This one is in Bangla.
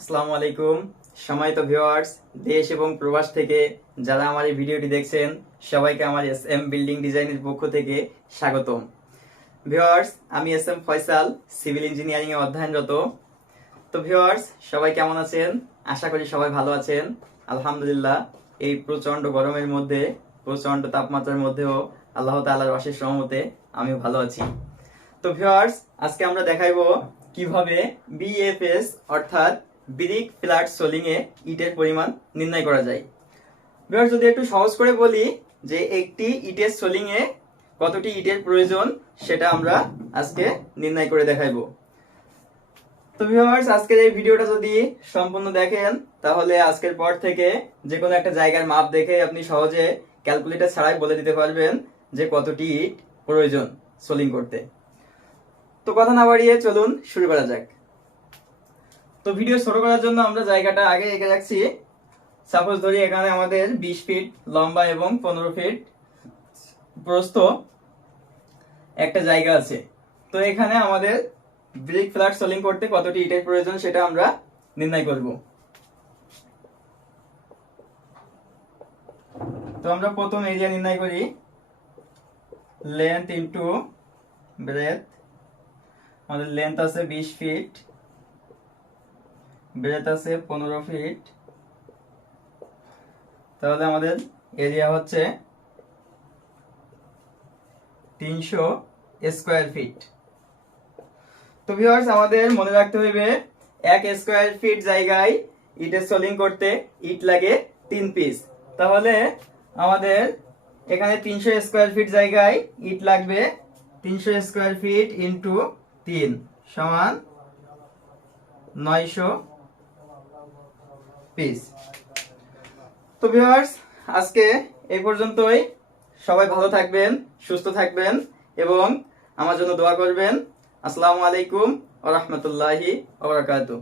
আসসালামু আলাইকুম সম্মানিত ভিউয়ার্স, দেশ এবং প্রবাস থেকে যারা আমার এই ভিডিওটি দেখছেন সবাইকে আমার এসএম বিল্ডিং ডিজাইনের পক্ষ থেকে স্বাগতম। ভিউয়ার্স, আমি এসএম ফয়সাল, সিভিল ইঞ্জিনিয়ারিং এ অধ্যয়নরত। তো ভিউয়ার্স, সবাই কেমন আছেন? আশা করি সবাই ভালো আছেন। আলহামদুলিল্লাহ, এই প্রচন্ড গরমের মধ্যে, প্রচন্ড তাপমাত্রার মধ্যেও আল্লাহ তাআলার অশেষ রহমতে আমিও ভালো আছি। তো ভিউয়ার্স, আজকে আমরা দেখাইবো কিভাবে বিএফএস অর্থাৎ ব্রিক ফ্ল্যাট সোলিং এ ইটের পরিমাণ নির্ণয় করা যায়। ভিউয়ার্স, যদি একটু সহজ করে বলি যে একটি ইটের সোলিং এ কতটি ইটের প্রয়োজন সেটা আমরা আজকে নির্ণয় করে দেখাইবো। তো ভিউয়ার্স, আজকের এই ভিডিওটা যদি সম্পূর্ণ দেখেন তাহলে আজকের পর থেকে যে কোনো একটা জায়গার মাপ দেখে আপনি সহজে ক্যালকুলেটর ছাড়াই বলে দিতে পারবেন যে কতটি ইট প্রয়োজন সোলিং করতে। তো কথা না বাড়িয়ে চলুন শুরু করা যাক। তো ভিডিও শুরু করার জন্য আমরা জায়গাটা আগে এঁকে রাখছি। সাপোজ ধরি এখানে আমাদের 20 ফিট লম্বা এবং 15 ফিট প্রস্থ একটা জায়গা আছে। তো এখানে আমাদের ব্রিক ফ্ল্যাট সোলিং করতে কতটি ইটের প্রয়োজন সেটা আমরা নির্ণয় করব। তো আমরা প্রথম এরিয়া নির্ণয় করি, লেন্থ ইনটু ব্রেথ। আমাদের লেন্থ আছে 20 ফিট, ব্রেথ আছে 15 ফিট, তাহলে আমাদের এরিয়া হচ্ছে 300 স্কয়ার ফিট। তো ভিউয়ার্স, আমাদের মনে রাখতে হইবে 1 স্কয়ার ফিট জায়গায় ইটের সোলিং করতে ইট লাগে 3 পিস। তাহলে আমাদের এখানে 300 স্কয়ার ফিট জায়গায় ইট লাগবে 300 স্কয়ার ফিট ইনটু 3 সমান 900 পিস। তো ভিউয়ার্স, আজকে এই পর্যন্তই। সবাই ভালো থাকবেন, সুস্থ থাকবেন এবং আমার জন্য দোয়া করবেন। আসসালামু আলাইকুম ওয়া রাহমাতুল্লাহি ওয়া বারাকাতুহু।